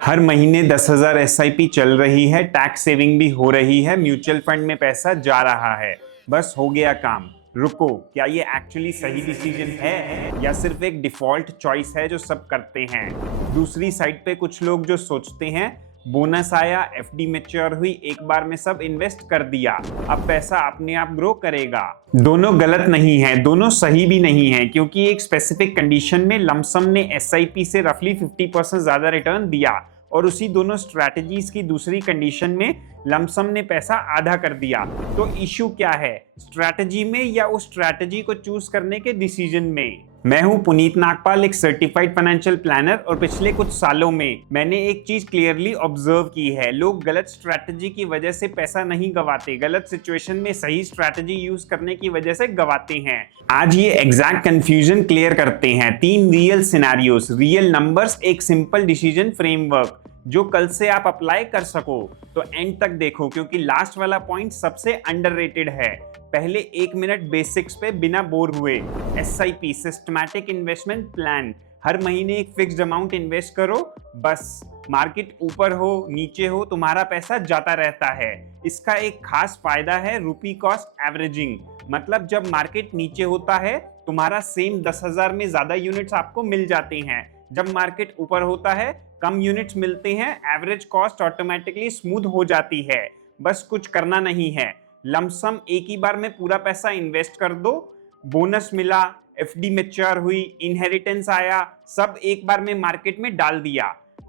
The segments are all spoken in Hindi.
हर महीने 10,000 एसआईपी चल रही है, टैक्स सेविंग भी हो रही है, म्यूचुअल फंड में पैसा जा रहा है। बस हो गया काम। रुको, क्या ये एक्चुअली सही डिसीजन है या सिर्फ एक डिफॉल्ट चॉइस है जो सब करते हैं? दूसरी साइड पे कुछ लोग जो सोचते हैं बोनस आया, एफडी मैच्योर हुई, एक बार में सब इन्वेस्ट कर दिया, अब पैसा अपने आप ग्रो करेगा। दोनों गलत नहीं है, दोनों सही भी नहीं है, क्योंकि एक स्पेसिफिक कंडीशन में लमसम ने एसआईपी से रफली 50% ज्यादा रिटर्न दिया और उसी दोनों स्ट्रैटेजीज की दूसरी कंडीशन में लमसम ने पैसा आधा कर दिया। तो इशू क्या है, स्ट्रैटेजी में या उस स्ट्रैटेजी को चूज करने के डिसीजन में? मैं हूं पुनीत नागपाल, एक सर्टिफाइड फाइनेंशियल प्लानर, और पिछले कुछ सालों में मैंने एक चीज क्लियरली ऑब्जर्व की है। लोग गलत स्ट्रैटेजी की वजह से पैसा नहीं गवाते, गलत सिचुएशन में सही स्ट्रैटेजी यूज करने की वजह से गवाते हैं। आज ये एग्जैक्ट कंफ्यूजन क्लियर करते हैं। 3 रियल सिनेरियोस, रियल नंबर्स, एक सिंपल डिसीजन फ्रेमवर्क जो कल से आप अप्लाई कर सको। तो एंड तक देखो, क्योंकि लास्ट वाला पॉइंट सबसे अंडररेटेड है। पहले 1 मिनट बेसिक्स पे बिना बोर हुए। SIP, systematic investment plan. हर महीने एक फिक्स्ड अमाउंट इन्वेस्ट करो, बस मार्केट ऊपर हो नीचे हो तुम्हारा पैसा जाता रहता है। इसका एक खास फायदा है रुपी कॉस्ट एवरेजिंग, मतलब जब मार्केट नीचे होता है तुम्हारा सेम 10,000 में ज्यादा यूनिट्स आपको मिल जाते हैं, जब मार्केट ऊपर होता है कम यूनिट्स मिलते हैं, एवरेज कॉस्ट ऑटोमेटिकली स्मूथ हो जाती है। बस कुछ करना नहीं है, लमसम एक ही बार में पूरा पैसा इन्वेस्ट कर दो। बोनस मिला, एफडी मैच्योर हुई, इनहेरिटेंस आया, सब एक बार में मार्केट में डाल दिया।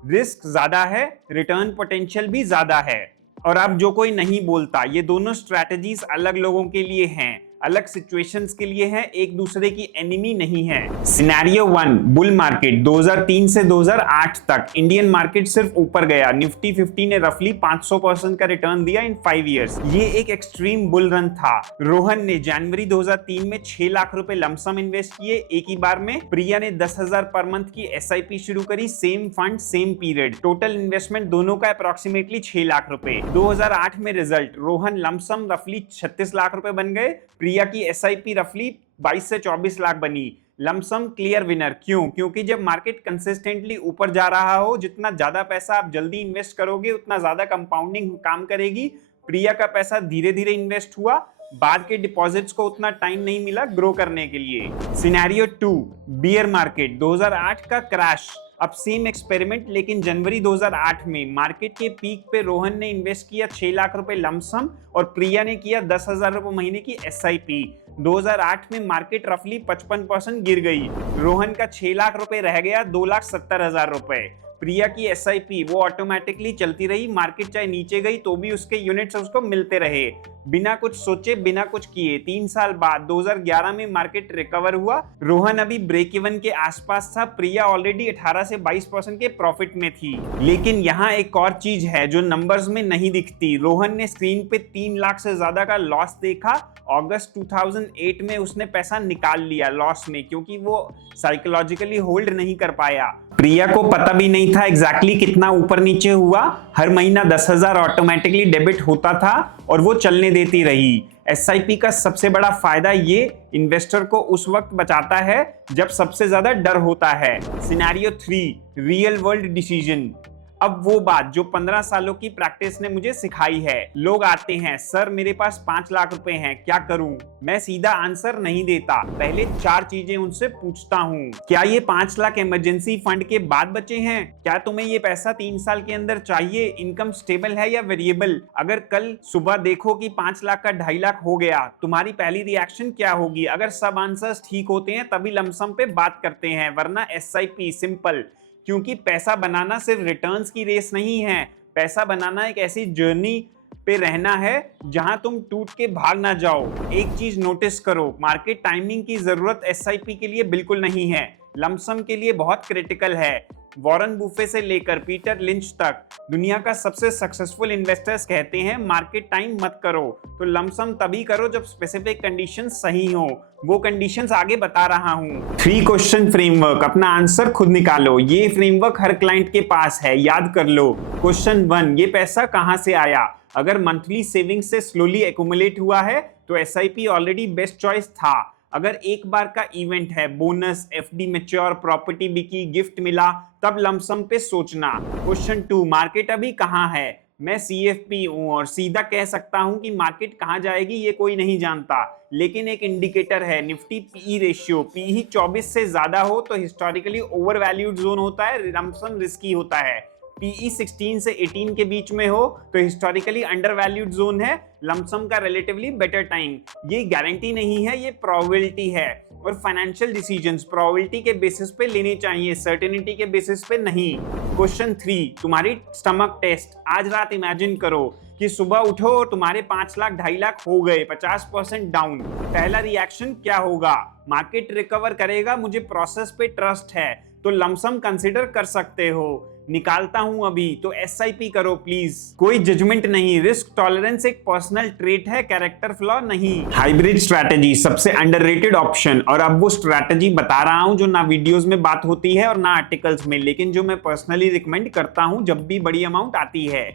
रिस्क ज्यादा है, रिटर्न पोटेंशियल भी ज्यादा है। और अब जो कोई नहीं बोलता, ये दोनों स्ट्रैटेजीज अलग लोगों के लिए हैं, अलग सिचुएशंस के लिए है, एक दूसरे की एनिमी नहीं है। सिनेरियो 1, बुल मार्केट 2003 से 2008 तक इंडियन मार्केट सिर्फ ऊपर गया। निफ्टी 50 ने रफली 500% का रिटर्न दिया इन 5 इयर्स। ये एक एक्सट्रीम बुल रन था। रोहन ने जनवरी 2003 में 6 लाख रुपए लमसम इन्वेस्ट किए एक ही बार में। प्रिया ने 10,000 पर मंथ की एसआईपी शुरू करी, same fund same period. Total investment दोनों का अप्रोक्सीमेटली 6 लाख रुपए। 2008 में रिजल्ट, रोहन लमसम रफली 36 लाख रुपए बन गए, प्रिया की एसआईपी रफली 22 से 24 लाख बनी। Lump sum clear winner. क्यों? क्योंकि जब मार्केट कंसिस्टेंटली ऊपर जा रहा हो, जितना ज्यादा पैसा आप जल्दी इन्वेस्ट करोगे उतना ज्यादा कंपाउंडिंग काम करेगी। प्रिया का पैसा धीरे धीरे इन्वेस्ट हुआ, बाद के डिपॉजिट्स को उतना टाइम नहीं मिला ग्रो करने के लिए। सिनेरियो 2, बियर मार्केट 2008 का क्रैश। अब सेम एक्सपेरिमेंट, लेकिन जनवरी 2008 में मार्केट के पीक पे रोहन ने इन्वेस्ट किया 6 लाख रुपए लमसम और प्रिया ने किया 10,000 रुपए महीने की एसआईपी। 2008 में मार्केट रफली 55% गिर गई। रोहन का 6 लाख रुपए रह गया 2,70,000 रुपए। प्रिया की एसआईपी वो ऑटोमेटिकली चलती रही, मार्केट चाहे नीचे गई तो भी उसके यूनिट्स उसको मिलते रहे, बिना कुछ सोचे बिना कुछ किए। 3 साल बाद 2011 में मार्केट रिकवर हुआ। रोहन अभी ब्रेक इवन के आसपास था, प्रिया ऑलरेडी 18 से 22% के प्रॉफिट में थी। लेकिन यहाँ एक और चीज है जो नंबर्स में नहीं दिखती। रोहन ने स्क्रीन पे 3 लाख से ज्यादा का लॉस देखा। अगस्त 2008 में उसने पैसा निकाल लिया लॉस में, क्योंकि वो साइकोलॉजिकली होल्ड नहीं कर पाया। प्रिया को पता भी नहीं था एग्जैक्टली कितना ऊपर नीचे हुआ। हर महीना 10,000 ऑटोमेटिकली डेबिट होता था और वो चलने देती रही। एसआईपी का सबसे बड़ा फायदा ये इन्वेस्टर को उस वक्त बचाता है जब सबसे ज्यादा डर होता है। Scenario 3, real world decision. अब वो बात जो 15 सालों की प्रैक्टिस ने मुझे सिखाई है। लोग आते हैं, सर मेरे पास 5 लाख रुपए हैं, क्या करूं? मैं सीधा आंसर नहीं देता, पहले 4 चीजें उनसे पूछता हूं। क्या ये 5 लाख इमरजेंसी फंड के बाद बचे हैं? क्या तुम्हें ये पैसा 3 साल के अंदर चाहिए? इनकम स्टेबल है या वेरिएबल? अगर कल सुबह देखो कि 5 लाख का 2.5 लाख हो गया, तुम्हारी पहली रिएक्शन क्या होगी? अगर सब आंसर्स ठीक होते हैं तभी लमसम पे बात करते हैं, वरना एसआईपी सिंपल। क्योंकि पैसा बनाना सिर्फ रिटर्न्स की रेस नहीं है, पैसा बनाना एक ऐसी जर्नी पे रहना है जहां तुम टूट के भाग ना जाओ। एक चीज नोटिस करो, मार्केट टाइमिंग की जरूरत एसआईपी के लिए बिल्कुल नहीं है, लमसम के लिए बहुत क्रिटिकल है। वॉरेन बुफे से लेकर पीटर लिंच तक दुनिया का सबसे सक्सेसफुल इन्वेस्टर्स कहते हैं मार्केट टाइम मत करो, तो लमसम तभी करो जब स्पेसिफिक कंडीशंस सही हो। वो कंडीशंस आगे बता रहा हूं। 3 क्वेश्चन फ्रेमवर्क, अपना आंसर खुद निकालो। ये फ्रेमवर्क हर क्लाइंट के पास है, याद कर लो। क्वेश्चन 1, ये पैसा कहां से आया? अगर मंथली सेविंग से स्लोली एक्यूमुलेट हुआ है तो एसआईपी ऑलरेडी बेस्ट चॉइस था। अगर एक बार का इवेंट है, बोनस, एफडी मैच्योर, प्रॉपर्टी बिकी, गिफ्ट मिला, तब लमसम पे सोचना। क्वेश्चन 2, मार्केट अभी कहाँ है? मैं सीएफपी हूं और सीधा कह सकता हूं कि मार्केट कहां जाएगी ये कोई नहीं जानता, लेकिन एक इंडिकेटर है निफ्टी पीई रेशियो। पीई 24 से ज्यादा हो तो हिस्टोरिकली ओवर वैल्यूड जोन होता है, लमसम रिस्की होता है। पीई 16 से 18 के बीच में हो तो हिस्टोरिकली अंडर वैल्यूड जोन है, लमसम का रिलेटिवली बेटर टाइम। ये गारंटी नहीं है, ये प्रोबेबिलिटी है। और फाइनेंशियल डिसीजंस प्रोबेबिलिटी के बेसिस पे लेने चाहिए, सर्टेनिटी के बेसिस पे नहीं। क्वेश्चन 3, तुम्हारी स्टमक टेस्ट। आज रात इमेजिन करो कि सुबह उठो और तुम्हारे 5 लाख 2.5 लाख हो गए, 50% डाउन। पहला रिएक्शन क्या होगा? मार्केट रिकवर करेगा, मुझे प्रोसेस पे ट्रस्ट है, तो लमसम कंसिडर कर सकते हो। निकालता हूं अभी, तो एसआईपी करो प्लीज। कोई जजमेंट नहीं, रिस्क टॉलरेंस एक पर्सनल ट्रेट है, कैरेक्टर फ्लॉ नहीं। हाइब्रिड स्ट्रैटेजी सबसे अंडररेटेड ऑप्शन, और अब वो स्ट्रैटेजी बता रहा हूं जो ना वीडियोस में बात होती है और ना आर्टिकल्स में, लेकिन जो मैं पर्सनली रिकमेंड करता हूं जब भी बड़ी अमाउंट आती है।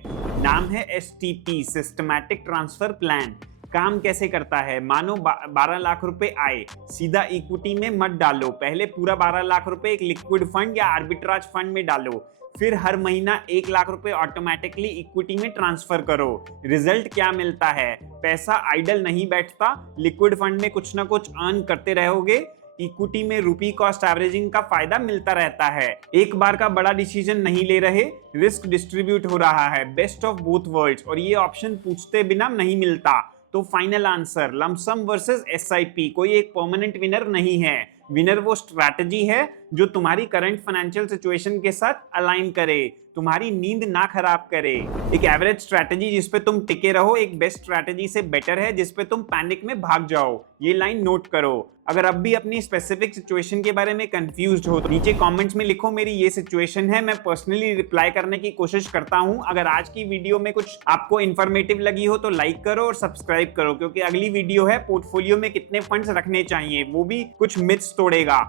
नाम है एसटीपी, सिस्टमैटिक ट्रांसफर प्लान। काम कैसे करता है? मानो 12 लाख रुपए आए, सीधा इक्विटी में मत डालो, पहले पूरा 12 लाख रुपए एक लिक्विड फंड या आर्बिट्राज फंड में डालो, फिर हर महीना 1 लाख रुपए ऑटोमेटिकली इक्विटी में ट्रांसफर करो। रिजल्ट क्या मिलता है? पैसा आइडल नहीं बैठता, लिक्विड फंड में कुछ ना कुछ अर्न करते रहोगे, इक्विटी में रुपी कॉस्ट एवरेजिंग का फायदा मिलता रहता है। एक बार का बड़ा डिसीजन नहीं ले रहे, रिस्क डिस्ट्रीब्यूट हो रहा है, बेस्ट ऑफ बोथ वर्ल्ड्स, और ये ऑप्शन पूछते बिना नहीं मिलता। तो final answer lump sum versus SIP, कोई एक परमानेंट विनर नहीं है। विनर वो स्ट्रैटेजी है जो तुम्हारी करंट फाइनेंशियल सिचुएशन के साथ अलाइन करे, तुम्हारी नींद ना खराब करे। एक एवरेज स्ट्रैटेजी जिसपे तुम टिके रहो एक बेस्ट स्ट्रैटेजी से बेटर है जिसपे तुम पैनिक में भाग जाओ। ये लाइन नोट करो। अगर अब भी अपनी स्पेसिफिक सिचुएशन के बारे में कंफ्यूज्ड हो तो नीचे कमेंट्स में लिखो मेरी ये सिचुएशन है, मैं पर्सनली रिप्लाई करने की कोशिश करता हूं। अगर आज की वीडियो में कुछ आपको इन्फॉर्मेटिव लगी हो तो लाइक करो और सब्सक्राइब करो, क्योंकि अगली वीडियो है पोर्टफोलियो में कितने फंड्स रखने चाहिए, वो भी कुछ मिथ्स तोड़ेगा।